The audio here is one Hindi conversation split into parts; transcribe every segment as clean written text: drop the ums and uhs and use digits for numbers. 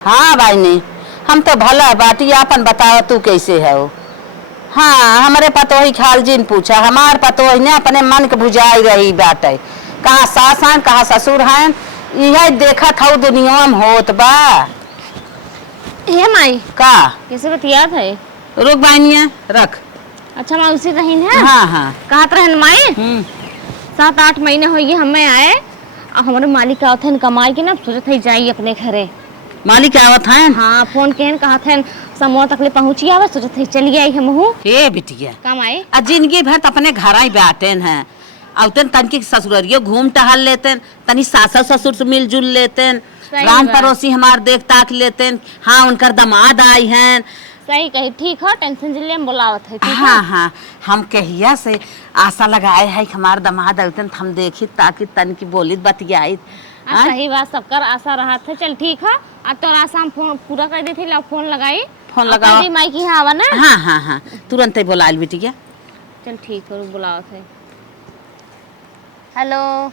हाँ भाई नहीं, हम तो भला बाटी आपन बताओ तू कैसे है वो। हाँ हमारे पतोही खालजीन पूछा, हमार पतोही ने अपने मन के बुझाई रही बाटे, कहाँ सास हैं कहाँ ससुर हैं, यह देखा था दुनिया में होत बा। हे माई का कैसे बतियात है? रुक बानिया रख। अच्छा माँ उसी रहीन है। हाँ हाँ कहाँ रहन माई? 7-8 महीने हो गए हमें आए और हमारे मालिक आवत हैं कमाई के ना, सोचत है जाई अपने घरे। मालिक आवत हैं? हाँ फोन केन कहा थे समोह तक ले पहुंची आवे, सोचत है चली आई हम हूँ। हे बिटिया कम आए आ जिंदगी भर अपने घर ही बैठेन हैं, औतन तन की ससुररियो घूम टहल लेतेन, तनी सासा ससुर से मिलजुल लेतेन, राम पड़ोसी हमार देख ताक लेतेन। हाँ उनकर दामाद आई हैं। सही कही, ठीक है टेंशन जिले में बुलावत है। हाँ हाँ हम कहिया से आशा लगाए है कि हमार दामाद औतन हम देखी ताकि तन की बोली बतियाई। सही बात, सबकर आशा रहा था। चल ठीक है, अब तो आशा हम फोन पूरा कर दी थी, ला फोन लगाई। फोन लगाओ माई की है आवा ना। हाँ हाँ हाँ तुरंत ही बोलाल बिटिया। चल ठीक है बुलावत है। हेलो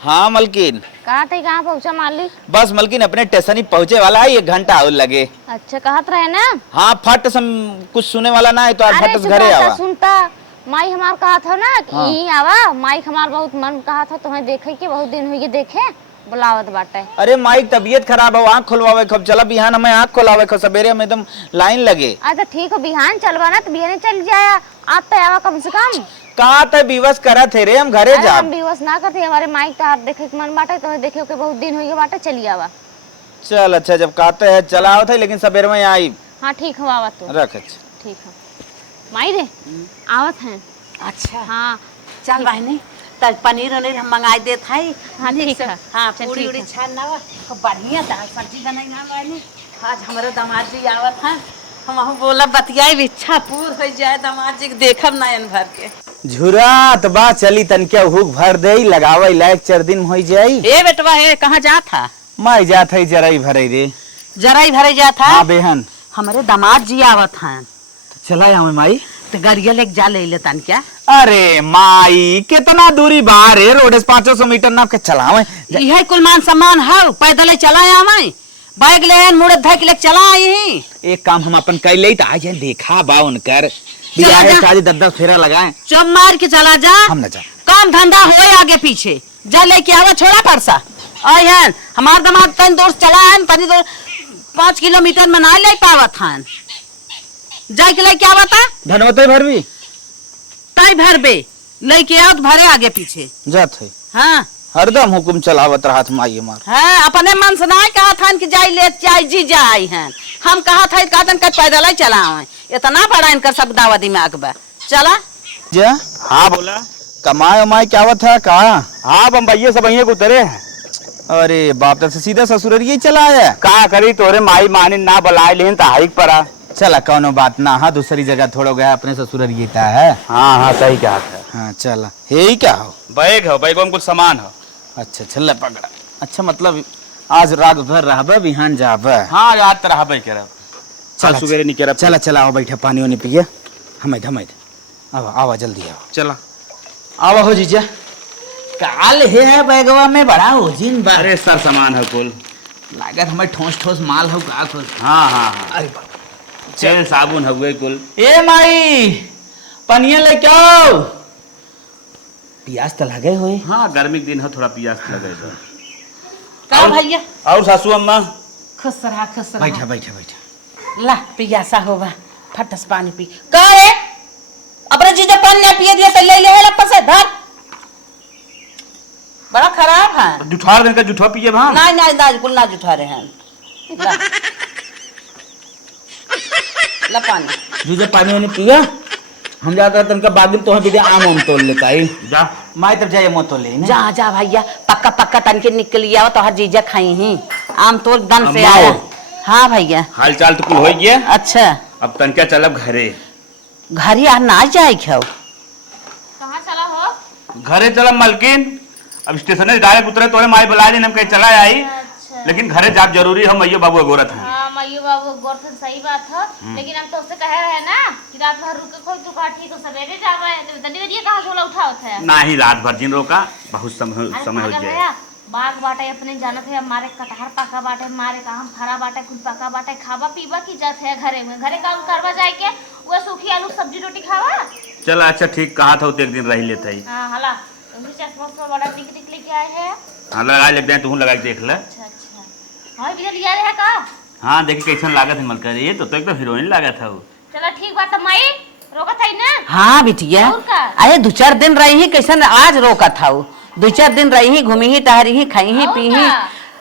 हाँ मलकिन, कहाँ थे, कहाँ पहुँचा मालिक? बस मलकिन अपने स्टेशन ही पहुँचे वाला है, 1 घंटा और लगे। अच्छा कहाँ रहे ना? हाँ फट कुछ सुने वाला ना है तो आज फट घरे आवा। सुनता माई हमार कहा था ना कि हाँ। यहीं आवा। माई हमार बहुत मन कहा था तुम्हें देखे के, बहुत दिन हुई देखे, बुलावत बाटे। अरे माई तबीयत खराब हो, आँख खुलवावे खब, चला बिहान हमें आँख खुलवावे खब, सवेरे में एकदम लाइन लगे। अच्छा ठीक है, बिहान चलवा ना तो बिहान चल जाया, आप तो आवा कम से कम। कहाँ तक बिवस करा थे रे, हम घरे जा। हम बिवस ना करते, हमारे माई तो आप देखे मन बाटे, तुम्हें देखे के बहुत दिन हुई बाटे, चली आवा। चल अच्छा जब कहते है चला आओ थे, लेकिन सवेरे में आई। हाँ ठीक है आवा तो रख अच्छा। ठीक है माई रे आवत है। अच्छा हाँ चल बहनी तब पनीर वनीर हम मंगाई देत है। हाँ ठीक है। हाँ चल, पूरी ठीक उड़ी है। छान ना बढ़िया दाल सब्जी बनाई बहनी। आज हमारे दामाद जी आवत हैं, हम बोला बतियाई इच्छा पूर हो जाए, दामाद जी के देखब नयन भर के। झुरात बा चली तनके हुक भर दे, लगावे लायक 4 दिन हो जाई। ए बेटवा हे कहाँ जा था? माई जात है जराई भरे रे। जराई भरे जा था? हाँ बेहन हमारे दामाद जी आवत हैं। चला आवे माई, तो गाड़िया लेके जा ले लेतन क्या? अरे माई कितना दूरी बाहर है, रोड 500 मीटर ना के चलावे। यही कुल मान सम्मान है, पैदल चला आवे, बैग ले मुड़े धक ले चला आई। एक काम हम अपन कर ले, आज देखा बा उनकर चला जा। शादी 10 फेरा लगाए, चुप मार के चला जा। हम न जा। काम धंधा होए आगे पीछे, जा लेके आवा छोड़ा परसा। आई हैं हमार दामाद तन दूर चला है, तनी दूर 5 किलोमीटर में ना ले पावत हन, जाए के लेके आवत है धनवते भर भी ताई भर बे लेके आओ तो भरे आगे पीछे जात है। हाँ हरदम हुकुम चलावत रहत माई हमार। हाँ अपने मन से ना कहा था कि जाई ले जाई जी जाई हैं, हम कहा था कहतन कर पैदल ही चला आवे, इतना बड़ा इनका सब दावा दिमाग बा। चला जा। हाँ बोला कमाए उमाए क्या आवत है का? हाँ बम्बई सब यहीं उतरे हैं। अरे बाप तो सीधा ससुररिये चला आया। का करी तोरे माई मानी ना बुलाए लेन त हाइक परा। चला कौनो बात ना, हाँ दूसरी जगह थोड़ा गया, अपने ससुररिये ता है। हाँ सही कहा है। हाँ चला यही क्या हो? बैग हो, बैगों में कुछ सामान हो। अच्छा चल पकड़ा। अच्छा मतलब आज रात भर रहबे, बिहान जाबे। हाँ याद तो रहबे करब, चला सवेरे नहीं करब। चला चला आओ बैठे, पानी वानी पिए। हमें आवा आवा जल्दी आओ। चला आवा हो जीजा। काल है बैगवा में बड़ा ओजिन बा। अरे सर सामान है कुल, लागत हमें ठोस ठोस माल हो का कुल। हाँ अरे बाप तेल साबुन हुए कुल। ए माई पनिया लेके आओ, प्यास तो लगे हुए। हाँ गर्मी के दिन है, थोड़ा प्यास लगे तो। का भैया और सासू अम्मा? खुश रहा खुश रहा। बैठा बैठा बैठा। ला पियासा होगा, फटस पानी पी। का रे अपने जीजा पानी ना पिए दिया तो ले ले वाला पसे धर, बड़ा खराब है। जुठार दिन का जुठा पिए भान। नहीं नहीं दाज कुल ना जुठा रहे हैं। ला ला पानी। जीजा पानी वानी पिया, हम जाकर तनका बाद में तो बिदे आम तोड़ लेता है। जा माई तब जाए मो तो ले ना। जा जा भैया, पक्का पक्का तन के निकल आओ तो हर जीजा खाई ही आम तो दन से अम्मा आया। हो। हाँ भैया हाल चाल तो कुल हो गया। अच्छा अब तनका चलब घरे। घर यार ना जाए खाओ। कहाँ चला हो? घरे चलब मलकिन, अब स्टेशन से डायरेक्ट उतरे तोरे माई बुला ली, हम कहीं चला आई। लेकिन घरे जाब जरूरी है, मैयो बाबू गोरत है। हाँ मयू बाबू गोरथन सही बात है, लेकिन हम तो उससे कहे रहे ना कि रात भर रुके कोई तो काठी तो सवेरे जावे, तो दंडी कहाँ झोला उठा होता है। ना ही रात भर जिन रोका, बहुत समय हो जाए। बाग बाटे अपने जानत है हमारे कटहर पका बाटे हमारे का हम फरा बाटे कुछ पका बाटे खावा पीवा की जात है घरे में घरे काम करवा जाए के वो सूखी आलू सब्जी रोटी खावा। चल अच्छा ठीक कहा था तो एक दिन रह लेते ही। हाँ हला तुम चश्मा बड़ा टिक टिक लेके आए हैं। हाँ लगा लेते हैं, तू लगा के देख ले। अच्छा अच्छा हाँ बिजली लिया रहा का। हाँ देखी कैसा लागत है मलकर, ये तो एकदम हीरोइन लागत है वो। चलो ठीक बात है माई रोका था ना। हाँ बिटिया अरे 2-4 दिन रही ही कैसन आज रोका था 2-4 दिन रही ही घूमी ही टहरी ही खाई ही पी ही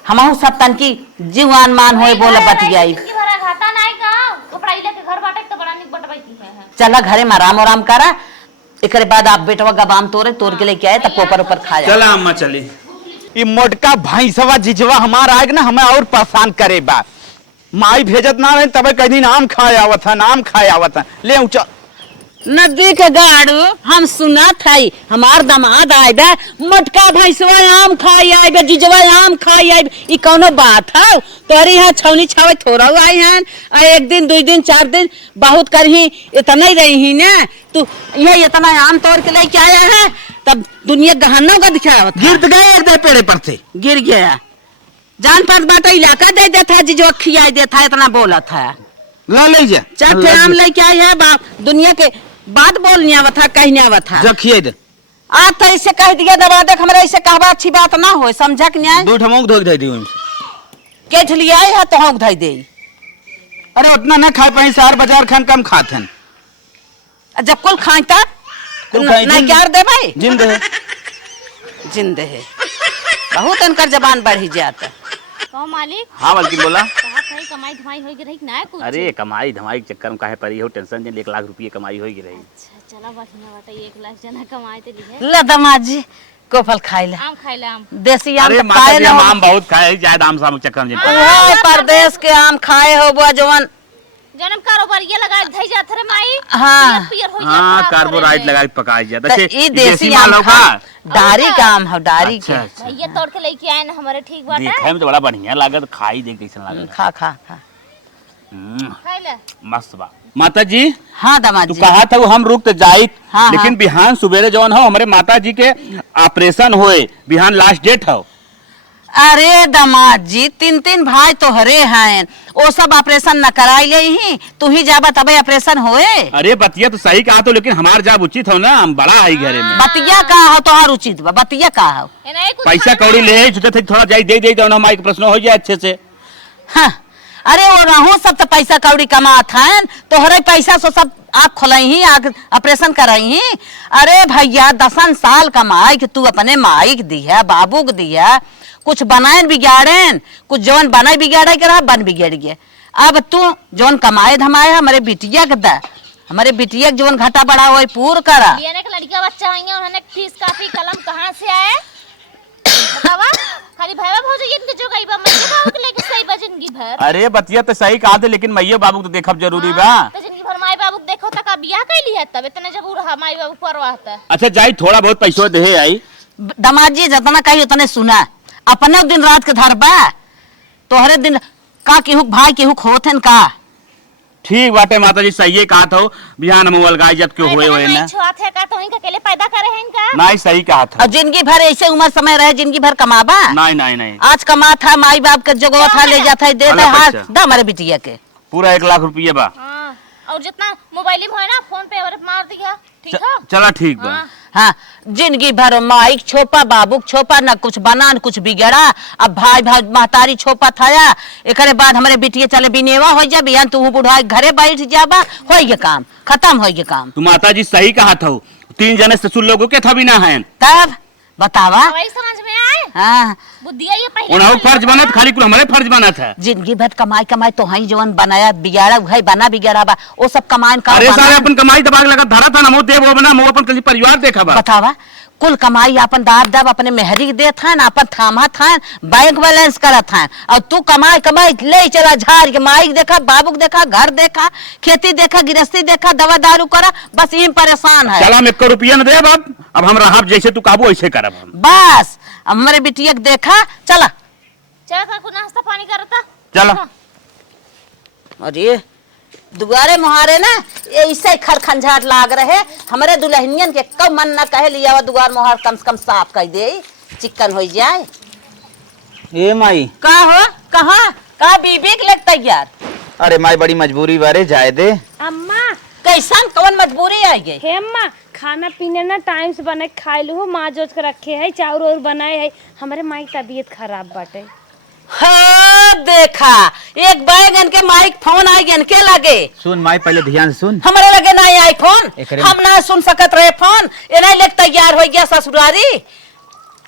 हमहू सब तन की जीवान मान होए बोले बतियाई। घाटा नहीं का कपड़ा लेके घर बाटे तो बड़ा निक बटवाई है। चला घरे में आराम करा एकरे बाद आप बेटवा गबाम तोड़ के लेके आए तब पोपर ऊपर खा जा। चला अम्मा चली। ये मोटका भैंसवा जिजवा हमार आएग ना हमें और परेशान करे बा। माई भेजत ना रहे तबे कई दिन आम खाए आवत है ले ऊंचा नदी के गाड़ू हम सुना था हमार दमाद आए बे मोटका भैंसवा आम खाई आए बे जिजवा आम खाई आए ई कौनो बात है तोरी यहाँ छौनी छावे थोड़ा आई हैं 1 दिन 2 दिन 4 दिन बहुत करही इतना ही रही ही ना तू ये इतना आम तोड़ के लेके आया है तब दुनिया गहनों का दिखाया गिर गए एक दे पेड़े पर से गिर गया जान पात बाटा इलाका दे देता जिजवा खिया देता इतना बोला था ला ले जा चाहे आम लेके आए है बाप दुनिया के बात बोलने आवा था कहने आवा था रखिए दे आज तो ऐसे कह दिया दबा देख हमरा ऐसे कहवा अच्छी बात ना हो समझा कि नहीं। 2 ठमोक धोक दे दी के लिया है तो हम धई दे। अरे उतना ना खा पाई शहर बाजार खान कम खाथन जब कुल खाई तब नहीं क्या दे भाई जिंदे है बहुत इनकर जबान बढ़ी जाता। कहो मालिक। हाँ बल्कि बोला कमाई धमाई होगी रही ना कुछ। अरे कमाई धमाई के चक्कर में काहे पड़ी हो टेंशन जन 1 लाख रुपये कमाई होगी रही। अच्छा चला बढ़िया बात है 1 लाख जना कमाए ते लिए ले दमाद जी कोफल खाइला आम खाइला आम देसी आम अरे तो खाए ना आम बहुत खाए ज्यादा आम साम चक्कर में ओए परदेश के आम खाए हो बुआ जवन जन्म कारोबार ये लगा धई जात रे माई। हाँ पियर हो हाँ कार्बोहाइड्रेट लगा के पकाई जाता है। ई देसी आम खा डारी का आम है डारी के ये तोड़ के लेके आए ना हमारे ठीक बात है। देखे में तो बड़ा बढ़िया लागत खाई देख कैसा लागत खा खाई ले मस्त बा। माता जी हाँ दमाद तू जी कहा था वो हम रुक जाई हाँ, लेकिन बिहान सुबेरे जवन हो हमारे माता जी के ऑपरेशन होए बिहान लास्ट डेट हो। अरे दमाद जी 3 भाई तो हरे हैं वो सब ऑपरेशन न कराई गई ही तू ही जाबा तबे ऑपरेशन होए। अरे बतिया तो सही कहा तो लेकिन हमार जाब उचित हो ना हम बड़ा आई घरे में। बतिया का हो तो और उचित बा बतिया का हो पैसा कौड़ी ले सोचे थे थोड़ा जाई दे दे हमारे प्रश्न हो जाए अच्छे से। हाँ अरे वो रहूं सब तो पैसा कौड़ी कमात हैं तो हरे पैसा सो सब आँख खोलाई ही ऑपरेशन कराई ही। अरे भैया 10 साल कमाई कि तू अपने माई के दिया बाबू के दिया कुछ बनाए बिगाड़ेन कुछ जवन बनाए बिगाड़े के रहा बन बिगड़ गए। अब तू जवन कमाए धमाए हमारे बिटिया के दा हमारे बिटिया के जवन घाटा बढ़ा हुआ पूर करा। लड़का बच्चा आई उन्होंने फीस काफी कलम कहाँ से आए बतावा खाली भैया भौज इनके जो गई बा मैया बाबू के लेके सही बजनगी भर। अरे बतिया तो सही कहा थे लेकिन मैया बाबू तो देखब जरूरी बा। तो जिनकी भर माई बाबू देखो तक बियाह कैली है तब इतने जब रहा माई बाबू परवाह है। अच्छा जाई थोड़ा बहुत पैसा दे आई दमाद जी जितना कही उतने सुना अपने दिन रात के धर बा तोहरे दिन का केहू भाई केहू खोथन का। ठीक बाटे माता जी सही कहा था बिहान मोबाइल गाय जब क्यों हुए हुए ना छुआत है का तो इनका अकेले पैदा करे हैं इनका। नहीं सही कहा था। और जिंदगी भर ऐसे उम्र समय रहे जिंदगी भर कमाबा नहीं आज कमा था माई बाप के जगह था ले जाता है दे दे हाथ दा हमारे बिटिया के पूरा 1 लाख रुपये बा। हाँ और जितना मोबाइल में है ना फोन पे और मार दिया ठीक है। चला ठीक बा। हाँ जिंदगी भर माई छोपा बाबू छोपा न कुछ बना न कुछ बिगड़ा अब भाई भाई महतारी छोपा थाया एक बाद हमारे बिटिया चले बिनेवा हो जा बिहान तू बुढ़ा घरे बैठ जाबा हो गए काम खत्म हो गए काम। तू माता जी सही कहा था 3 जने ससुर लोगों के था भी ना है तब बतावा वही समझ में आए। हाँ बुद्धिया ये पहले उन्होंने फर्ज बना था खाली हमारे फर्ज बना था। जिंदगी भर कमाई तो हई जवन बनाया बिगाड़ा भाई बना बिगाड़ा बा वो सब कमाइन का अरे सारे अपन कमाई दबाग लगा धरा था ना मो देव बना मो अपन कल परिवार देखा बा। बतावा कुल कमाई अपन दाब दाब अपने मेहरी दे था अपन थामा था बैंक बैलेंस करा था और तू कमाई ले चला झाड़ के माई देखा बाबू देखा घर देखा खेती देखा गृहस्थी देखा दवा दारू करा बस यही परेशान है। चला 1 रुपया न दे अब हम रहा जैसे तू काबू ऐसे करब हम बस हमारे बिटिया देखा चला काकू नाश्ता पानी करता चला। अरे दुआरे मुहारे ना ऐसे खरखंझाट लाग रहे हमारे दुल्हनियन के कब मन न कहे लिया दुआर मुहार कम से कम साफ कर दे चिकन हो जाए। ए माई का हो कहाँ का बीबी के लग तैयार? अरे माई बड़ी मजबूरी बारे जाए दे। अम्मा कैसन कौन मजबूरी आई गई? हे अम्मा खाना पीने ना टाइम से बना के खाई लू माँ जोच के रखे है चाउर और बनाए है हमारे माई की तबीयत खराब बाटे। हाँ देखा एक बैगन के माइक फोन आई गन के लगे। सुन माई पहले ध्यान से सुन। हमारे लगे ना आई फोन एकरे- हम ना सुन सकत रहे फोन एना लेके तैयार हो गया ससुरारी।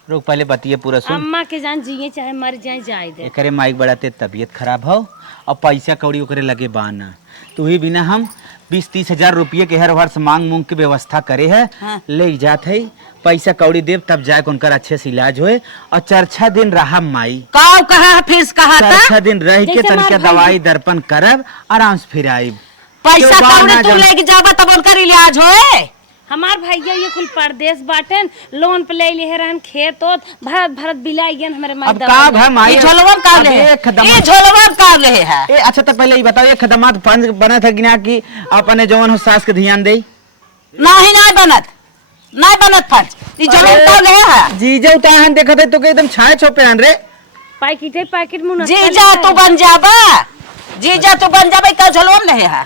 रुक पहले बतिए पूरा सुन। अम्मा के जान जिए चाहे मर जाए जाए दे। एकरे माइक बड़ा ते तबीयत खराब हो और पैसा कौड़ी ओकरे लगे बाना तू ही बिना हम 20-30 हजार रुपये के हर वर्ष मांग मूंग के व्यवस्था करे है। हाँ। ले जात है पैसा कौड़ी देव तब जाए उनकर अच्छे से इलाज होए और चरछा दिन रहा माई। काव कहा फीस कहा था चरछा दिन रह के जैसे तनिका हमार भाई- दवाई दर्पण करब आराम से फिर आईब। पैसा क्यों बाहर कौड़ी ना तू जान- लेके जाबा तब उनकर इलाज होए। हमार भैया ये कुल परदेश बाटन लोन पे ले लिए रहन खेत और भरत भरत बिलाई गन हमारे माई अब दवा का है माई ये झोलवन का अब ले एक खदमा- ये झोलवन का ले है। ए अच्छा तो पहले ये बताओ ये खदमात फंड बना था कि ना कि अपने जवान हो सास के ध्यान दे। नहीं नहीं बनत फर्ज ये झोलवन का ले है। जीजा उताहन देखा थे तो के एकदम छाए छोपे हन रे। पैकेट मुंह जीजा तू बन जाबा जीजा तू बन जाबे का झोलवन ले है।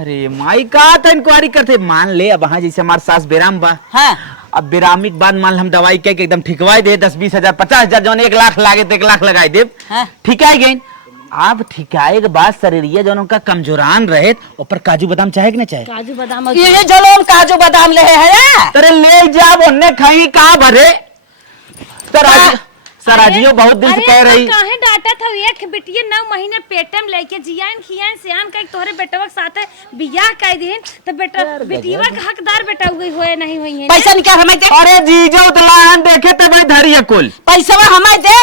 अरे माई का तो इंक्वायरी करते मान ले अब वहाँ जैसे हमारे सास बेराम बा हाँ अब बेरामी के बाद मान हम दवाई के एकदम ठिकवाई दे 10-20 हजार 50 हजार जौन 1 लाख लागे तो 1 लाख लगाई दे हाँ। ठिकाई गई। अब ठिकाए के बाद शरीरिया जौन उनका कमजोरान रहे ऊपर काजू बादाम चाहे कि ना चाहे काजू बादाम ये झोलवन काजू बादाम ले है। तेरे ले जा उन्ने खाई का भरे सराजियो बहुत दिन से कह रही काहे डाटा था एक बिटिया 9 महीने पेटे में लेके जियान खियान सियान का तोहरे बेटवा के साथ बियाह कर दिन तो बेटा बिटिया का हकदार बेटा हुई होए नहीं हुई है पैसा निकाल हमें दे। अरे जीजो उतलान देखे तो भाई धरिए कुल पैसा हमें दे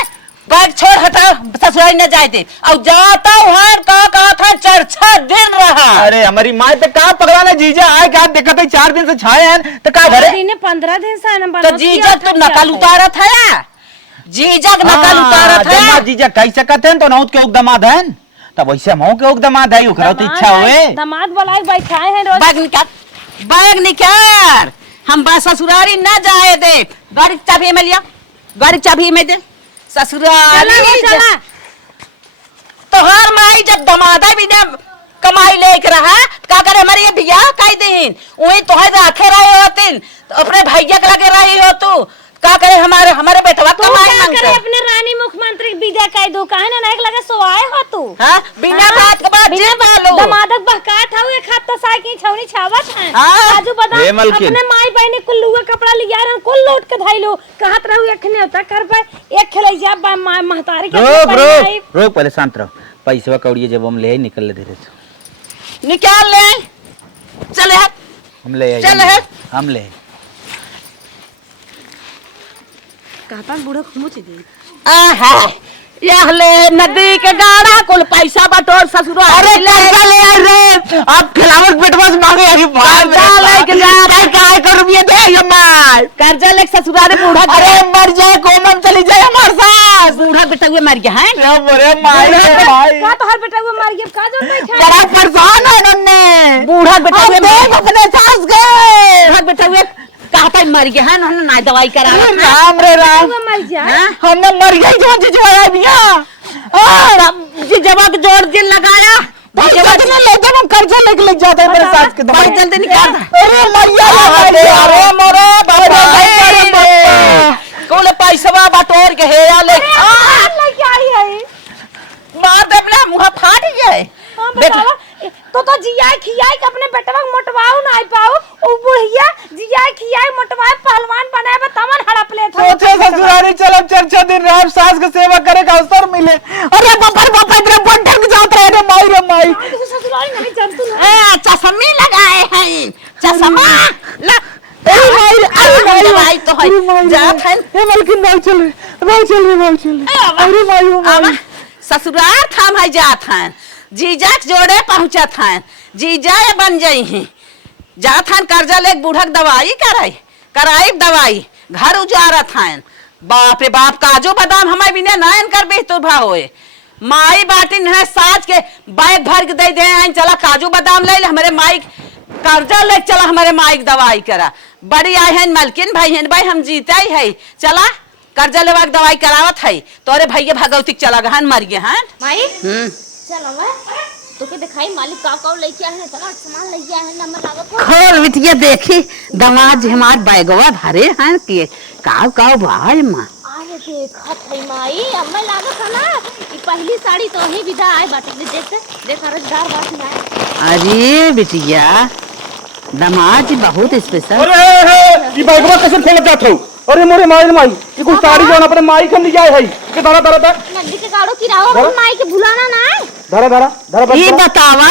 बैग छोड़ हटा ससुराल न जाए दे और जाता हर का कहा था चर्चा दिन रहा। अरे हमारी माँ तो कहा पकड़ाना जीजा आए क्या देखा था 4 दिन से छाए हैं तो कहा घरे 15 दिन से आना तो जीजा तू नकल उतारा था जीजा नकल उतारा था दमाद जीजा कह सकत हैं तो नौत के उक दमाद हैं तब वैसे हम के उक दमाद है ओकरा तो इच्छा होए दामाद वाला बैठाए हैं रोज बैग निकाल हम बस ससुरारी न जाए दे। गाड़ी की चाबी में लिया गाड़ी की चाबी में दे ससुरारी चला तो हर माई जब दमादा भी ने कमाई लेके रहा का करे हमारे ये बियाह काई दिन वही तोहर राखे रहे होतिन तो अपने भैया के लगे रही हो तू का करे हमारे बेटवा तू कमाई क्या करे मांगते अपने रानी मुख्यमंत्री विदा कह दो काहे ना नाक लगे सोआए हो तू हां बिना बात के बात जे बालो दमादक बहकात हऊ एक हाथ तो साई की छौनी छावत है हाँ। काजू हे बादाम मलकिन। अपने माई बहनी कुल्लुआ कपड़ा लिया रन कुल लौट के धइलो कहत रहू एखने होता कर पे एक खलैया महतारी के रोक रोक रोक पहले शांत रहो पैसा कौड़ी जब हम ले आई निकल ले धीरे से निकाल ले चले हम ले आई चल है। हम ले आई। कहता बूढ़ा मुछ गई आहा यह ले नदी के गाड़ा कुल पैसा बटोर ससुराल अरे कर्जा ले आई रे आप खिलावत बेटवा से मांगे अरे भाई कर्जा लेके जा काय कर रुपये दे ये मार कर्जा लेके ससुराल बूढ़ा अरे मर जाए कोमम चली जाए हमारे साथ बूढ़ा बेटा हुए मर गया है अरे माई भाई का तो हर बेटा वो मर गया का जो बैठा बड़ा परेशान है नन्ने बूढ़ा बेटा हुए देख अपने सास गए बूढ़ा बेटा हुए कहा पे मर गया है ना ना दवाई करा राम रे राम वो मर जा हमने मर गई जो जिजवाया भैया जिजवा के जोड़ दिल लगाया भाई कितने लेते हम कर्जा लेके ले जाते हैं मेरे सास के भाई जल्दी निकाल अरे मैया अरे मोरे बाबा कोले पैसा बटोर के हेया ले लेके आई है मार दे अपना मुंह फाट गया हां बतावा तो जियाई खियाई के अपने बेटवा के मोटवाऊ ना पाऊ ओ बुढ़िया जियाई खियाई मोटवाए पहलवान बनाए बा तमन हड़प ले सोचे ससुरारी चलब चर्चा दिन रात सास के सेवा करे का अवसर मिले अरे बापा तेरे बंठन के जात रहे रे माई ससुराल नहीं जानतू ए चश्मे लगाए हैं चश्मा ला अरे भाई तो है जात है ए मलकिन भाई चल अरे माई ससुराल थाम है जात हैं जीजा के जोड़े पहुंचत हैं जीजा बन जाई हैं जात हैं कर्जा ले बूढ़क दवाई कराई दवाई घर उजारत हैं बाप रे बाप काजू बादाम हमारे बिना नयन कर बे तो भा होए माई बाटिन है साज के बैग भर के दे दे चला काजू बादाम ले हमारे माई कर्जा ले चला हमारे माई दवाई करा बड़ी आई है मलकिन भाई हैं भाई हम जीते ही है चला कर्जा लेवा के दवाई करावत है तोरे भैया भगवती चला गहन मर गए हैं। माई चलो मैं तो के दिखाई मालिक का लेके आए हैं तमाम सामान लेके आए हैं नंबर लागत को खोल बिटिया देखी दामाद जी हमार बैगवा भरे हैं कि काव भाई माँ अरे देखत है माई अम्मा लागत है ना कि पहली साड़ी तो ही विदा आए बाटे देख अर्जदार बात है। अरे बिटिया दामाद जी बहुत स्पेशल। अरे ये बैगवा कैसे खोल जात हो? अरे मोरे माई ये कुछ साड़ी जोन अपने माई के लिए आए है के धरा नदी के गाड़ो किराओ हम माई के भुलाना ना है। धरा ये बतावा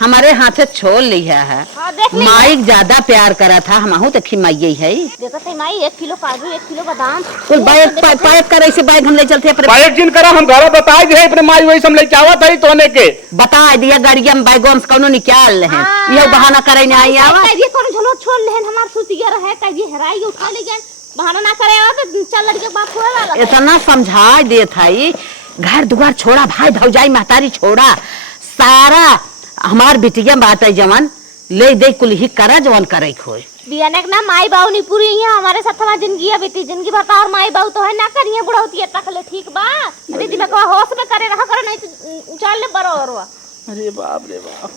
हमारे हाथे छोड़ लिया है। हां देख ले माई ज्यादा प्यार करा था हमहू तो खिमाइये है। देखत है माई 1 किलो काजू 1 किलो बादाम कुल पैक करे से बैग हम ले चलते अपने पैक जिन करा हम घर बताए दे अपने माई वही हम ले चावत है तोने के बता दिया गाड़िया में बैगों से कोनो निकाल ले हैं ये बहाना करे नहीं आई आवा ये कौन झोलो छोड़ ले हमार सुतिया रहे कहिए हराई उठा ले गए बहाना ना करे आवा तो चल लड़के बाप होए वाला इतना समझा दे थाई घर दुआर छोड़ा भाई भौजाई महतारी छोड़ा सारा हमार बिटिया बात है जवान ले दे कुल ही करा जवान करे खोए बियाने ना माई बाऊ नहीं पूरी है हमारे साथ हमारी जिंदगी बीती जिंदगी भर और माई बाऊ तो है ना करिए बुढ़ौती तक ले ठीक बा अरे दिमाग का होश में करे रहा करो नहीं तो उछाल ले बरोबर वा। अरे बाप रे बाप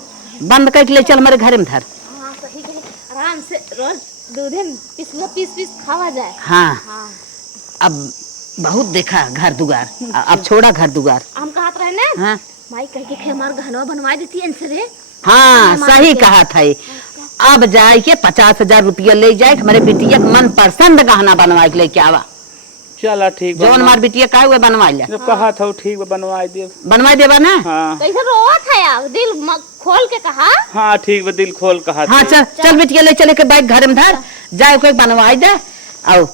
बंद करके ले चल हमारे घर में धर। हां सही के आराम से रोज दूधे पीस खावा जाए। हाँ अब बहुत देखा घर दुआर अब छोड़ा घर दुआर हम कहत रहे ना हाँ माई कह के हमार गहनवा बनवा देती है इनसे रे। हाँ सही कहा था अब जाए के 50,000 रुपया ले जाए हमारे बिटिया के मन पसंद गहना बनवा के लेके आवा चला ठीक जौन हमार बिटिया का हुआ बनवा ले कहा था ठीक बनवा दे बनवा देवा ना। हाँ कैसे रोवत है यार दिल खोल के कहा। हाँ ठीक दिल खोल कहा हाँ चल बिटिया ले चले के बैग घर में धर जाए कोई बनवाई दे और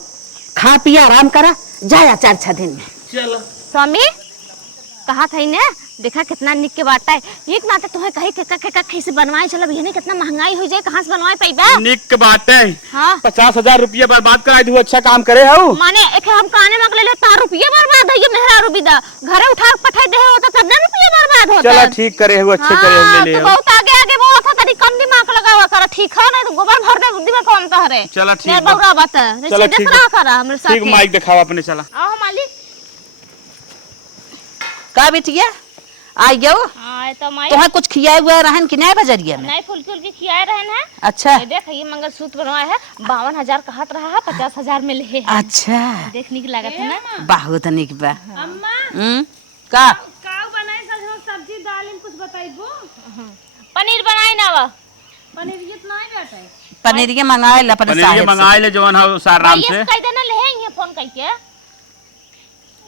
खा पिया आराम करा जाया 4-6 दिन में। चलो स्वामी कहा था ना देखा कितना निक के बाटा है एक नाते तुम्हें कहे के कैसे बनवाए चलो भैया कितना महंगाई हो जाए कहाँ से बनवाए पैबा निक के बात है। हाँ 50,000 रुपया बर्बाद कराई दू अच्छा काम करे हो माने एक हम काने में ले तार रुपया बर्बाद है ये मेहरा रुपया घरे उठा के पठाई दे होता तब ना रुपया बर्बाद होता। चलो ठीक करे हो अच्छे करे हो ले ले तो बहुत आगे वो था तरी कम दिमाग लगावा कर ठीक है ना तो गोबर भर दे दिमाग कौन ता रे। चलो ठीक मैं बौरा बात है चलो ठीक है करा हमरे साथ ठीक माइक दिखाओ अपने चला आओ मालिक का बिटिया आई गयो हां तो माई तुम्हें कुछ खियाए हुआ रहन कि नहीं बजरिया में नहीं फुल के खियाए रहन है। अच्छा ये देख ये मंगलसूत्र बनवाया है 52,000 कहत रहा है 50,000 में ले है। अच्छा देखने की लागत है ना बहुत निक बा अम्मा का काव बनाए सजो सब्जी दाल कुछ बताइबो पनीर बनाए ना वा पनीर कितना है बेटा पनीर मंगाए ला अपने पनीर साहेब से। मंगाए ले जवन हो साराम ये से कह देना ले है फोन करके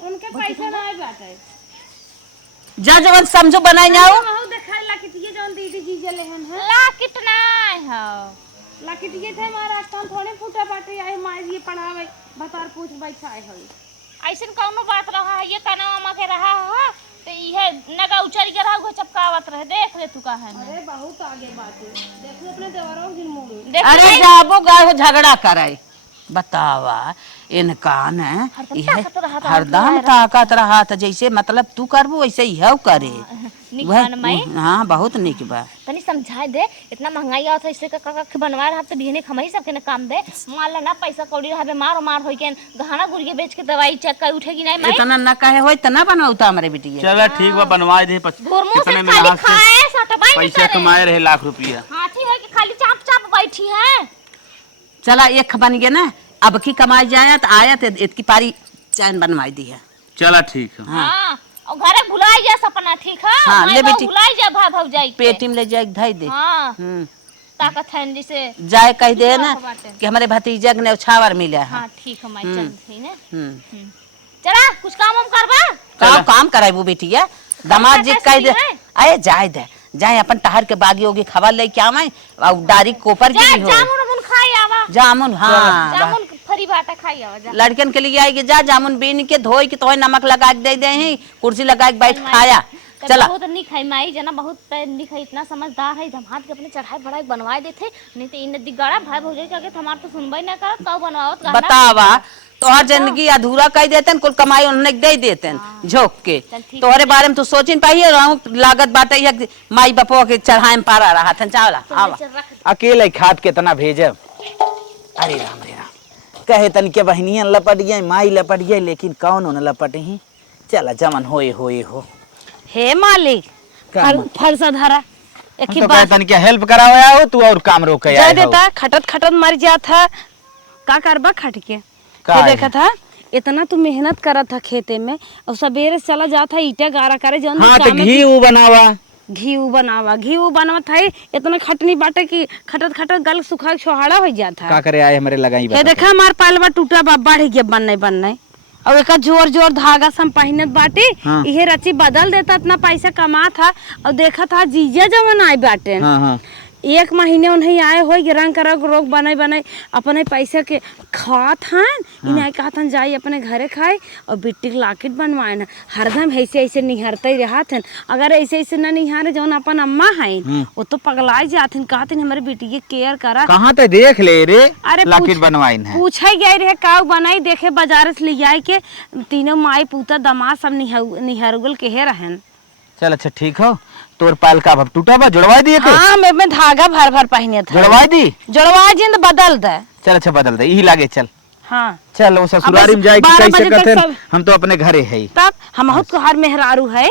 उनके पैसे ना है बेटा जा जवन समझो बनाए जाओ हाउ देखाई ला कितिए जौन दीदी जी जले हन है ला कितना है ला कितिए थे महाराष्ट्र थोड़े फूटा पाटे आए मार ये पढ़ावे बतार पूछ बैठाए होई ऐसे कौनो बात रहा है ये काना मामा के रहा है तो ये नगा उचर के रहा वो चपकावत रहे देख ले तू का है अरे बहुत आगे बात है देख ले अपने देवरों की मुंह देख अरे जाबो गाय झगड़ा करे बतावा इनका न हरदम ताकत रहा था जैसे मतलब तू करबो वैसे ही है करे निकान माई हाँ बहुत निक बा तनी समझाए दे इतना महंगाई आवत है इससे का बनवा रहा तो बिहने खमई सब के ना काम दे मान ला ना पैसा कौड़ी रहा बीमार होई के गहना गुड़िया बेच के दवाई चक्का उठेगी नहीं माई इतना न कहे होई तना बनवाऊता हमरे बिटिया चलो ठीक बा बनवा दे गुरमु से कितने में खाली लाख से खाए सटबाई नहीं पैसा करे कमाए रहे लाख रुपया हाथी है कि खाली चाप चाप बैठी है। चला एक बन गया ना अब की कमाई जाया तो आया तो इतकी पारी चैन बनवाई दी है। चला ठीक है हां और घरे भुलाई जा सपना ठीक है हाँ, ले बेटी। भुलाई जा भाव जाई पेटी में ले जाए धई दे हां ताकत है जिसे जाए कह दे ना बाटे। कि हमारे भतीजा ने छावर मिला है। हां ठीक है माई चल सही ना हम्म। चला कुछ काम हम करबा काम कराई वो बिटिया दामाद जी कह दे अरे जाए दे जाए अपन टहर के बागी होगी खबर ले क्या मैं और डारी कोपर जा की हो जामुन मुन खाई आवा जामुन हाँ जामुन फरी बाटा खाई आवा जा लड़कन के लिए आएगी जा जामुन बीन के धोई के तो नमक लगा के दे ही कुर्सी लगा के बैठ खाया चला बहुत नहीं खाई माई जना बहुत नहीं खाई इतना समझदार है धमात के अपने चढ़ाई बढ़ाई बनवाए देते नहीं तो इन दिगाड़ा भाई भौजाई के हमार तो सुनबई ना करत कब बनवाओत बतावा तोहर जिंदगी अधूरा कह देते कुल कमाई उन्हें दे देते झोंक के तोहरे बारे में तू सोचिन पाइए लागत बात है माई बापो के चढ़ाए में पारा रहा था चावला आवा अकेले खाद कितना भेजे अरे राम कहे तन के बहनियन लपट गए, माई लपट गए, लेकिन कौन न लपट ही। चला जमन होए होए हो। हे मालिक फरसा धरा एक हम ही तो बात कहे तन के हेल्प कराया हो तू और काम रोके जा आए हो। देता खटत खटत मर जात था का करबा खट के का ये है? देखा था इतना तू मेहनत करत था खेते में और सवेरे से चला जाता ईटा गारा करे जौन हाँ तो कामे घी ऊ बनावा। घी बनावत है इतना खटनी बाटे कि खटत खटत गल सुखा छोहाड़ा हो जाता का है। करे आए हमरे लगाई ये बता। देखा हमार पालवा टूटा बा बढ़ गया बनने और एक जोर जोर धागा से हम पहिनत बाटे हाँ। इहे रची बदल देता इतना पैसा कमा था और देखा था जीजा जवन आए बाटे हाँ हाँ। एक महीने उन्हें आए हो रंग करक रोग बनाए अपने पैसे के खात हन इन्हें कहत हन जाई अपने घरे खाए और बिट्टी के लाकेट बनवाए न हरदम ऐसे ऐसे निहारते रहत हन। अगर ऐसे ऐसे न निहारे जौन अपन अम्मा हैं वो तो पगलाए जात हन कहत हन हमारे बेटी के केयर करा। कहाँ ते देख ले रे अरे लाकेट बनवाइन है। पूछे गए रहे काऊ बनाई देखे बाजार से ले आए के तीनों माई पूता दमाद सब निहरगुल के हे रहन। चल अच्छा ठीक हो। तोर पाल का अब टूटा बा जुड़वाई दिए के? हाँ मैं धागा भर भर पहने था। जुड़वाई दी? जुड़वा जी बदल दे। चल अच्छा बदल दे यही लागे। चल हाँ चल वो ससुरारी में जाए कि 12 कैसे बजे तक करते सब- हम तो अपने घरे है। तब हम तो हर मेहरारू है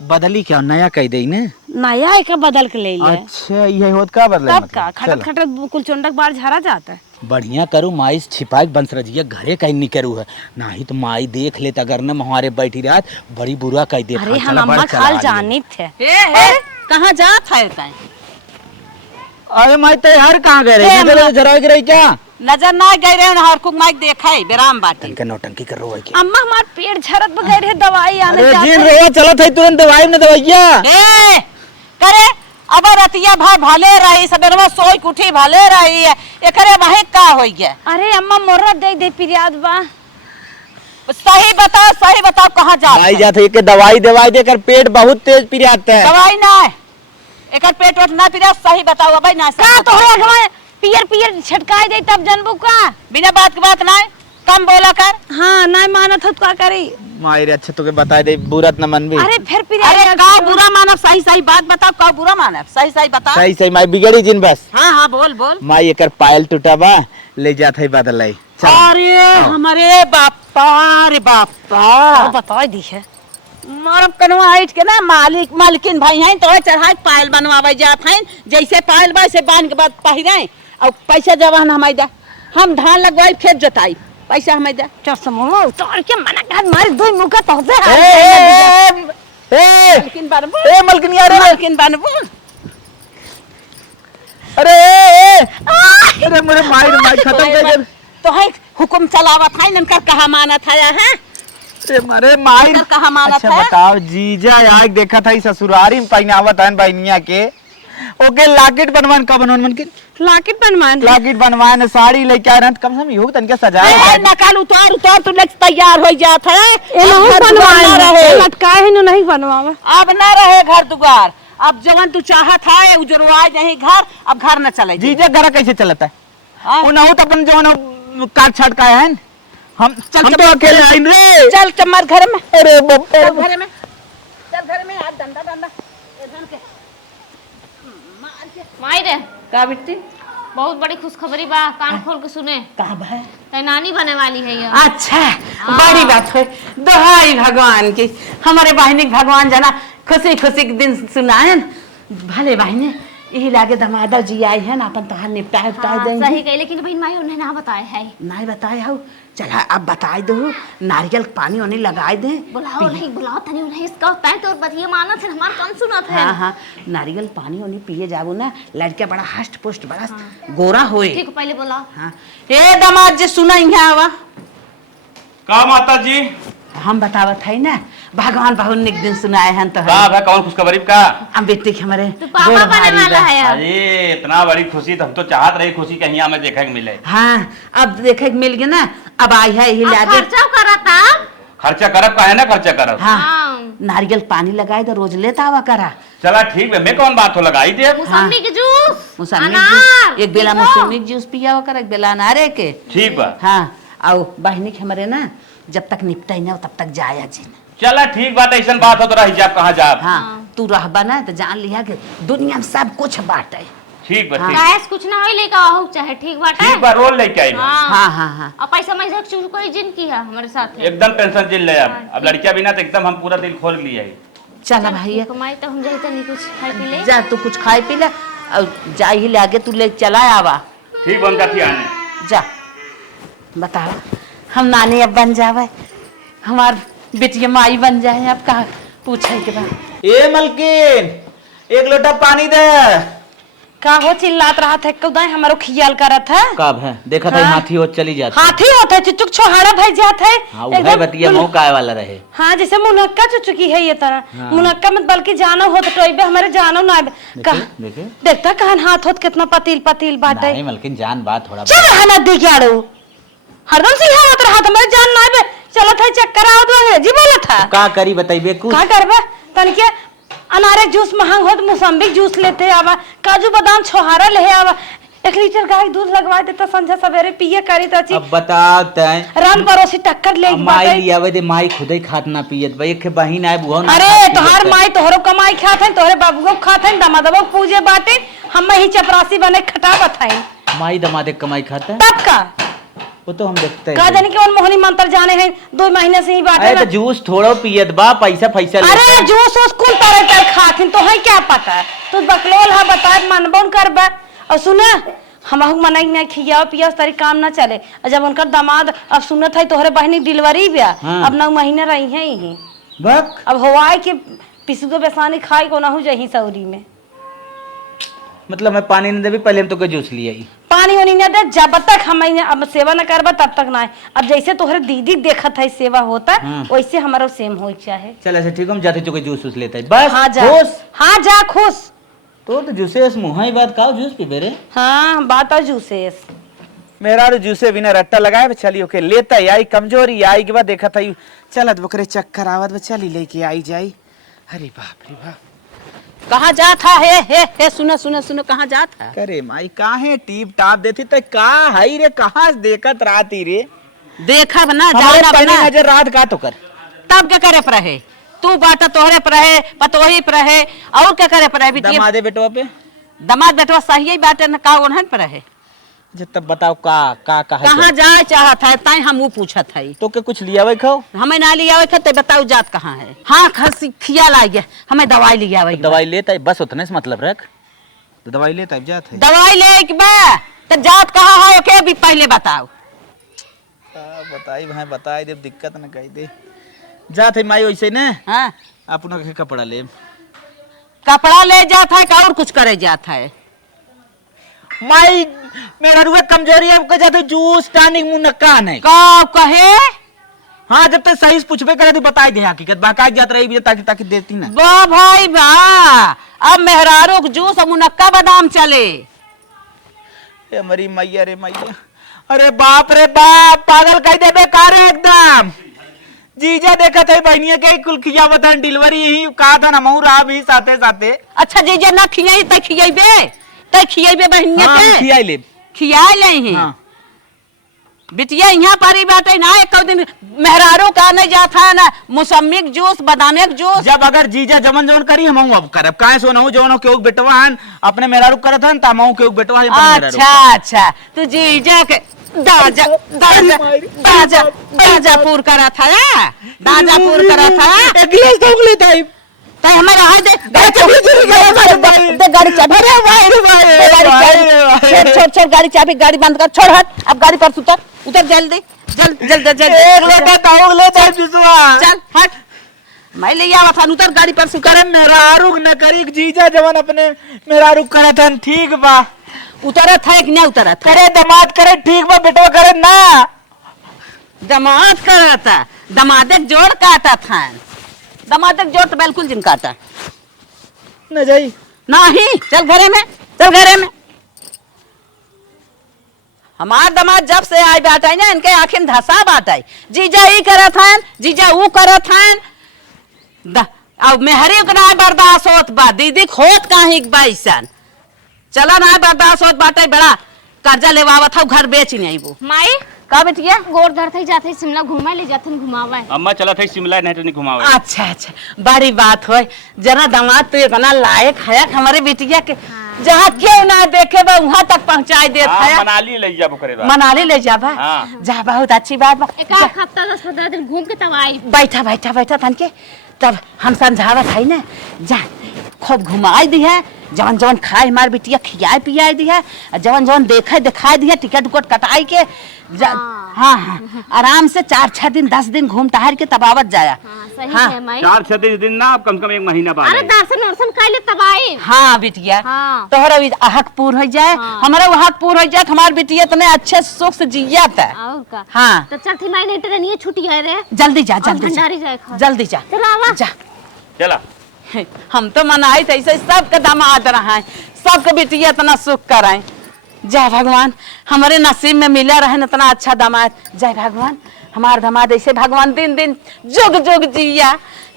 बदली क्या नया कह दई ने? नया एक बदल के ले लिया। अच्छा ये होत का बदले तब मतलब? का खटत खटत कुलचोंडक बार झरा जाता है। बढ़िया करू माई छिपाई बंसरजिया घरे कहीं नहीं करू है ना ही तो माई देख ले अगर न हमारे बैठी रात बड़ी बुरा कह दे। अरे हम अम्मा खाल जानी थे। कहाँ जात है तैं? अरे माई ते हर कहाँ गए रे? ए, नजर अम्मा। जरा गिरई क्या? नजर ना गए रहे हर कुक माइक देखा है बेराम बाटी। तनका नौटंकी कर रो है क्या? अम्मा हमार पेट झरत बगैर है दवाई आने अरे जाते जीन हैं। रोवा चलत है तुरंत दवाई न दवाइया। ए करे अब रतिया भर भले रही सबेरवा सोई कुठी भले रही है एकरे वही का होई गया। अरे अम्मा मोरा दे दे पिरियाद बा। सही बताओ कहाँ जा माई जाते के दवाई दवाई देकर पेट बहुत तेज पिराता है। दवाई ना है एकर पेट वेट ना पिरा। सही बताओ अब ना का तो हो गवा पियर पियर छटकाई दे तब जनबू का बिना बात के बात ना कम बोला कर। हाँ नहीं मानत हो तो का करी। माई रे अच्छा तुके बता दे बुरत न मन भी। अरे फिर अरे पिरियाद का बुरा मानव सही बात बताओ का बुरा मानव सही बता। सही सही माई बिगड़ी जिन बस। हाँ बोल। माई एकर पायल टूटा बा ले जात है बदलाई। चल अरे हमारे बापा रे बापा बता दी है मरब कनवा हट के ना मालिकिन भाई हैं तो चढ़ा पायल बनवावे जात हैं जैसे पायल बा से बांध के बाद पहिरे और पैसा जवान हमाई दे हम धान लगवाई खेत जोताई पैसा हमाई दे। चश्मा उतार के मना कर मार दो मुका तो से मालकिन बनबू ए मलकिनी अरे मालकिन बनबू। अरे अरे मेरे माई खत्म कर दे। तो है हुकुम चलावत है इनका कहा मानत है हैं? अरे माई इनका कहा मानत अच्छा है? बताओ जीजा यार देखा था ससुरारी में पहनावत है बहनिया के ओके लाकेट बनवान का बनवान मन के लाकेट बनवान लाकेट बनवान साड़ी लेके आ रहे कम से कम योग तनके सजाए ए, नकाल उतार तू लेके तैयार हो जात है। ए अब घर दुआर बनवाए ना रहे लटकाए है नहीं बनवावा। अब ना रहे घर दुआर। अब जवन तू चाहत है उजरवाए नहीं घर अब घर न चले जीजा घर कैसे चलता है? हाँ? उन्हों तो अपन जो काट छाट का है हम चल तो अकेले आइन रे। चल चमर घर में अरे बाप रे। घर में चल घर में हाथ डंडा इधर के माई रे का बिट्टी बहुत बड़ी खुशखबरी बा कान खोल के सुने। कहाँ है? तै नानी बने वाली है ये। अच्छा बड़ी बात है दोहाई भगवान की हमारे बहनी के भगवान जना खुशी खुशी के दिन सुनायन भले बहने यही लागे दमादा जी आई है ना अपन तहार निपटाए उपटाए देंगे। सही कही लेकिन बहन माई उन्हें ना बताए है। नहीं बताए हो चला अब बताए दो नारियल के पानी उन्हें लगाए दे। बुलाओ नहीं बुलाओ तनी उन्हें इसका तय तो बतिए मानत है हमार कौन सुनत है। हाँ नारियल पानी उन्हें पिए जाबो ना लड़का बड़ा हष्ट पुष्ट बड़ा गोरा होए। ठीक पहले बुलाओ। हाँ ए दामाद जी सुना यहाँ आवा का माता जी हम बतावत है ना भगवान बहुत निक दिन सुनाए हैं तो का भाई कौन खुशखबरी का? हम बेटी के हमारे तो पापा गोड़ बने भारी वाला बा। है अब। अरे इतना बड़ी खुशी तो हम तो चाहत रही खुशी कहीं हमें देखने को मिले। हाँ अब देखे के मिल गया ना अब आई है यही अब लागे। खर्चा करता। खर्चा करब का है ना खर्चा करब। हाँ हाँ। नारियल पानी लगाए तो रोज लेता हुआ करा चला ठीक है मैं कौन बात हो लगाई दे। मौसमी के जूस मौसमी अनार जूस एक बेला पीलो। मौसमी जूस पिया हुआ कर एक बेला अनारे के। ठीक बा हाँ आओ बहनी के हमारे ना जब तक निपटाई ना तब तक जाया जी ना। चला ठीक बात ऐसा बात हो तो रही जाब कहाँ जाब। हाँ तू रहबा ना तो जान लिया कि दुनिया में सब कुछ बाटे। ठीक बा ठीक गैस कुछ ना होई लेके आहू चाहे ठीक बाटे ठीक बा रोल लेके आई हाँ हाँ हाँ अब पैसा मैसा चूर कोई जिन की है हमारे साथ है एकदम टेंशन चिल ले अब लड़कियां बिना तो एकदम हम पूरा दिल खोल लिया है। चला भाई कमाई तो हम जाई तनी कुछ खाई पी ले जा तू कुछ खाए पी ले और जा ही ले आगे तू ले चला आवा। ठीक बन जाती आने जा बताओ हम नानी अब बन जावे हमार बेटिया माई बन जाए अब का पूछे के बाद। ए मलकिन एक लोटा पानी दे। का हो चिल्लात रहा था कउदाई हमारो खियाल करत है कब है देखा था हाथी हो चली जाती हाथी होता है चुचुक छोहाड़ा भई जात है हाँ वो है बतिया मुंह काय वाला रहे। हाँ जैसे मुनक्का चुचुकी है ये तरह मुनक्का मत बल्कि जानो हो तो टोइबे हमारे जानो ना देखे देखता कहन हाथ होत कितना पतील पतील बाटे नहीं मलकिन जान बात थोड़ा चल रहना दे क्याड़ो हरदम से यहाँ होत रहा हमारे जान ना बे चलत है चक्कर आवत रहे जी बोलत था का करी बताइबे कुछ का करबे तन के अनारे जूस महंग होत मौसम्बी जूस लेते आवा काजू बादाम छोहारा ले आवा 1 लीटर गाय दूध लगवा देता संझा सवेरे पिए करी तो अब बताओ तय रान पड़ोसी टक्कर ले माई लिया वे दे माई खुदे खात ना पियत भाई एक बहिन आए बुहो ना अरे तोहार माई तोहरो कमाई खात है तोहरे बाबू को खात है दमादबो पूजे बाटे हम ही चपरासी बने खटावत है माई दमादे कमाई खाता है तब का वो तो हम देखते का हैं जाने कौन मोहनी मंत्र जाने हैं 2 महीने से ही बाटे अरे ना तो जूस थोड़ो पियत बा पैसा पैसा अरे जूस उस कुल तरह तर खाथिन तो है क्या पता तू बकलोल है बता मनबोन करबा और सुना हमहु मनाई नहीं खियाओ पिया तारी काम ना चले और जब उनका दामाद अब सुनत है तोहरे बहनी डिलीवरी बिया अब 9 महीने रही है ही बक अब हवाई के पिसु के बेसानी खाई को ना हो जही सौरी में मतलब मैं पानी नहीं देबी पहले हम तो के जूस लिया ही पानी वानी न दे जब तक हम अब सेवा न करबा तब तक ना अब जैसे तोहरे दीदी देखत है सेवा होता वैसे हमारा सेम हो चाहे चल ऐसे ठीक हम जाते चुके जूस उस लेते हैं बस हाँ जा खुश हाँ जा खुश तो जूसेस मुँह ही बात का जूस पी रे हाँ बात और जूसेस मेरा जूसे बिना रट्टा लगाए चली ओके लेता आई कमजोरी आई के बाद देखा था चलत बकरे चक्कर आवत चली लेके आई जाई। अरे बाप रे बाप कहाँ जाता है हे सुनो सुनो सुनो कहाँ जाता करे माई काहे टीप टाप देती त का हई रे कहाँ से देखत राती रे देखा बना हमारे जाना पहले बना नजर रात का तो कर तब क्या करे पर रहे तू बाटा तोहरे पर रहे पतोही पर रहे और क्या करे पर रहे बिटिया दमादे बेटवा पे दमाद बेटवा सही ही बाटे न का उन्हन पर रहे जब तब बताओ का कहाँ जाए चाहत है ताई हम वो पूछत है तो के कुछ लिया वही खाओ हमें ना लिया हुआ तो बताओ जात कहाँ है हाँ खसी खिया लाई गया हमें दवाई लिया हुआ दवाई लेता है बस उतने से मतलब रख तो दवाई लेता जात है दवाई ले के बा तो जात कहाँ है के भी पहले बताओ बताई भाई बताई दे दिक्कत न कही दे जात है माई वैसे ने हाँ अपना के कपड़ा ले कपड़ा ले जाता है का और कुछ करे जाता है माई मेरा रुआ कमजोरी है को जाते जूस टानिक मुंह नक्का नहीं कब कहे हाँ जब तक सही से पूछबे करे तो बताई दे हकीकत बाकायद जात रही भी ताकि ताकि देती ना वाह भाई वाह अब मेहरारू के जूस और मुनक्का बादाम चले ए मरी मैया रे मैया अरे बाप रे बाप पागल कह दे बेकार है एकदम जीजा देखा था बहनिया के कुल खिया बतन डिलीवरी यही कहा था ना महू रहा भी साथे साथे अच्छा जीजा ना खियाई त खियाइबे त खियाइबे बहनिया हाँ, के खियाई ले खिया ले ही हाँ। बिटिया यहाँ पर ही बाटे ना एक दिन मेहरारू का नहीं जाता है ना मौसमी के जूस बादाम के जूस जब अगर जीजा जमन जमन करी हम अब करब काहे सो नहु जवन के बेटवा हन अपने मेहरारू करत हन ता महू के बेटवा हन अपने मेहरारू अच्छा अच्छा तू जीजा के दाजा दाजा दाजा दाजापुर करा था ना दाजापुर करा था एक गिलास तो उगले ताई ताई हमारा हाय दे गाड़ी चाबी अरे भाई रे भाई गाड़ी चाबी छोड़ छोड़ गाड़ी चाबी गाड़ी बंद कर छोड़ हट अब गाड़ी पर उतर जल्दी जल्द जल्द जल्द एक लोटा तो उगले ताई बिसवा चल हट मैं ले आवा था उतर गाड़ी पर करे मेहरारू न करी जीजा जवन अपने मेहरारू करत हन ठीक बा उतरा था कि नहीं उतरा था करे दमाद करे ठीक बा बेटवा करे ना दमाद करा था दमादक जोड़ काटा था दमादक जोड़ तो बिल्कुल जिन काटा न जाई नहीं चल घरे में चल घरे में हमार दमाद जब से आए बाटा ना इनके आखिर धसा बाटा जीजा ई करत हन जीजा ऊ करत हन अब मेहरी के ना बर्दाश्त होत बा दीदी खोत काहे बाईसन चला ना बर्दाश्त होत बाटे बड़ा कर्जा लेवावत हूँ घर बेच नहीं वो माई का बेटिया गोर धर थे जाते शिमला घुमा ले जाते घुमावा अम्मा चला था शिमला नहीं तो नहीं घुमावे अच्छा अच्छा बड़ी बात हो जना दामाद तो इतना लायक है हमारे बेटिया के जहाँ क्यों ना देखे बा वहाँ तक पहुँचाई देत हाँ, है। मनाली ले जाबो करे बा। मनाली ले जाबा हाँ। जा, बहुत अच्छी बात बा। एक आध हफ्ता 10-15 दिन घूम के तब आई। बैठा बैठा बैठा तन के तब हम समझावत है ना, जा खूब घुमाई दी है, जवन जवन खाए हमार बिटिया खियाए पियाए दी है, जवन जवन देखे दिखाई दी है, टिकट उकट कटाई के हाँ हाँ आराम से 4-6 दिन 10 दिन घूम टहर के तब आवत जाया। हाँ, सही हाँ। है माई। 4-6 दिन ना, कम से कम 1 महीना बाद अरे आई। दर्शन कैले तब आई। हाँ बिटिया हाँ। तोहरा हक पूर हो जाए, हाँ। हमारा वो हक पूर हो जाए, हमार बिटिया इतने अच्छे सुख से जिया था। और का हाँ तो चल थी माई नहीं ट्रेन ये छुट्टी है रे। जल्दी जा, और जल्दी भंडारी जा, जाए खा। जल्दी जा, चलो आवा। जा। चला हम तो मनाई थे ऐसे सबके दामाद रहा, सबके बिटिया इतना सुख कराए। जय भगवान हमारे नसीब में मिला रहे इतना अच्छा दामाद। जय भगवान हमार दामाद ऐसे भगवान दिन दिन जुग जुग जिया।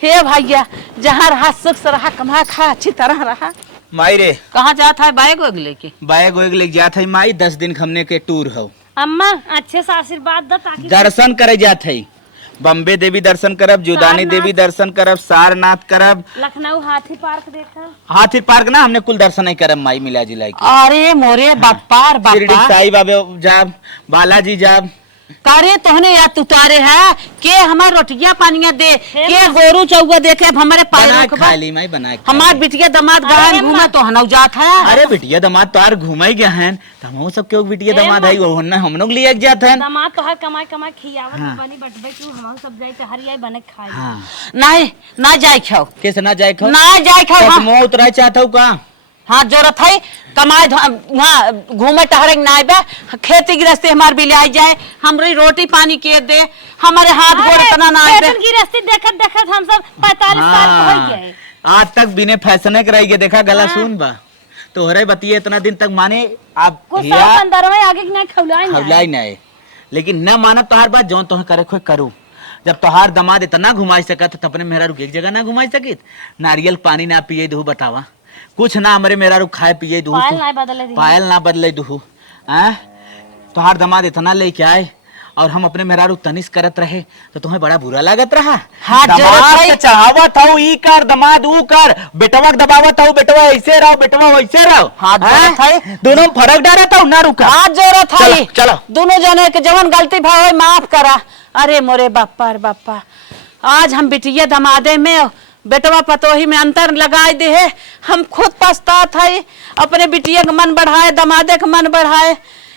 हे भैया जहाँ रहा सुख से रहा, कमा खा अच्छी तरह रहा। माई रे कहाँ जाता है बैग वैग लेके? बैग वैग लेके जात है माई, 10 दिन हमने के टूर हो। अम्मा अच्छे से आशीर्वाद द ताकि दर्शन करे जात है, बम्बे देवी दर्शन करब, जुदानी सारनाथ। देवी दर्शन करब, सारनाथ करब, लखनऊ हाथी पार्क देखा। हाथी पार्क ना हमने कुल दर्शन नहीं करब माई, मिला जिला के। अरे मोरे बापार शिरडी बापा साई बाबा जाब, बालाजी जाब। करे तोहने या तुतारे है के हमार रोटियां पानिया दे के गोरू चौगा देखे अब हमारे बना पैरों के के खा बा- ली माई, बना के खा हमार ली। बिटिया दामाद गायन घूमे तो हनौ जात है। अरे बिटिया दमाद तार घुमाई गया है, हम सब के बिटिया दमाद है वो हम लोग लिए जात है। दामाद तो हर कमाई कमाई खियावत हाँ। बनी बटबे तू हम सब जाई तो हरियाई बने खाई। हाँ नहीं ना जाए खाओ, कैसे ना जाए खो, ना जाए खाओ। हाँ, मोह उतरा चाहता हूँ का हाँ जरूरत है कमाए वहाँ घूमे टहरे ना बे, खेती गृहस्थी हमार भी ले जाए, हमारी रोटी पानी के दे, हमारे हाथ गोड़ इतना ना आए बे। फैशन की रस्ती देखत देखत हम सब 45 साल के हो गए। आज तक बिने फैसने कराई के देखा गला सुन बा तो हो रहे बतिए इतना दिन तक माने आप कुछ हिया साल अंदर में आगे की नहीं खौलाई हवलाई ना है, लेकिन न मानब तोहार बात जो तो करे खोई करू। जब तोहार दमाद इतना घुमाई सकत तो अपने मेहरा रुक एक जगह ना घुमाई सकित, नारियल पानी ना पिए दू बतावा, कुछ ना हमारे मेहरा रुक खाए पिए दू, पायल ना बदले दी। पायल ना बदले दू। तोहार दमाद इतना लेके आए और हम अपने मेहरारू तनिस करत रहे तो तुम्हें बड़ा बुरा लागत रहा। हाँ, जरूरत दमाद है। के चढ़ावत हूँ ई कर दमाद ऊ कर, बेटवा के दबावत हूँ बेटवा ऐसे रहो बेटवा वैसे रहो। हाँ, जरूरत है। दोनों में फर्क डालता हूँ ना रुका। आज जरूरत है चलो, चलो। दोनों जने के जवन गलती भाव है माफ करा। अरे मोरे बापा रे बापा आज हम बिटिया दमादे में बेटवा पतोही में अंतर लगाए दे है, हम खुद पछतात है अपने बिटिया का मन बढ़ाए दमादे का मन बढ़ाए।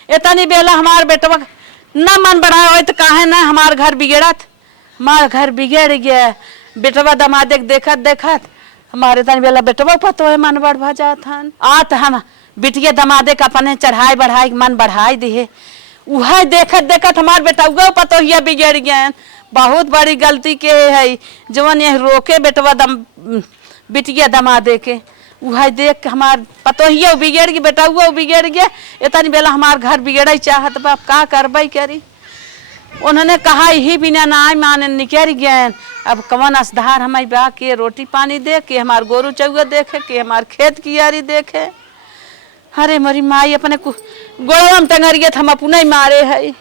इतनी बेला हमार बेटवा न मन बढ़ाए हो तो काहे ना हमार घर बिगड़त, हमार घर बिगड़ गया बेटवा दमादे के देखत देखत हमारे इतनी बेला बेटवा पतोहे मन बढ़ा जात हन। आत हम बिटिया दमादे का अपने चढ़ाई बढ़ाई के मन बढ़ाई दिए, वह देखत देखत हमार बेटा उगो पतोहिया बिगड़ गए। बहुत बड़ी गलती के है जवन ये रोके बेटवा बिटिया दमादे के, वह देख के हमार पतोहिया बिगड़ गई बेटा उगो बिगड़ गया। इतनी बेला हमार घर बिगड़ चाहत बाप का करबई करी। उन्होंने कहा ही बिना ना माने निकल गए। अब कवन असधार हमारी बा के रोटी पानी दे के हमार गोरू चौगा देखे के हमार खेत कियारी देखे। अरे मरी माई अपने गोड़वा में टंगरियत हम अपने ही मारे है।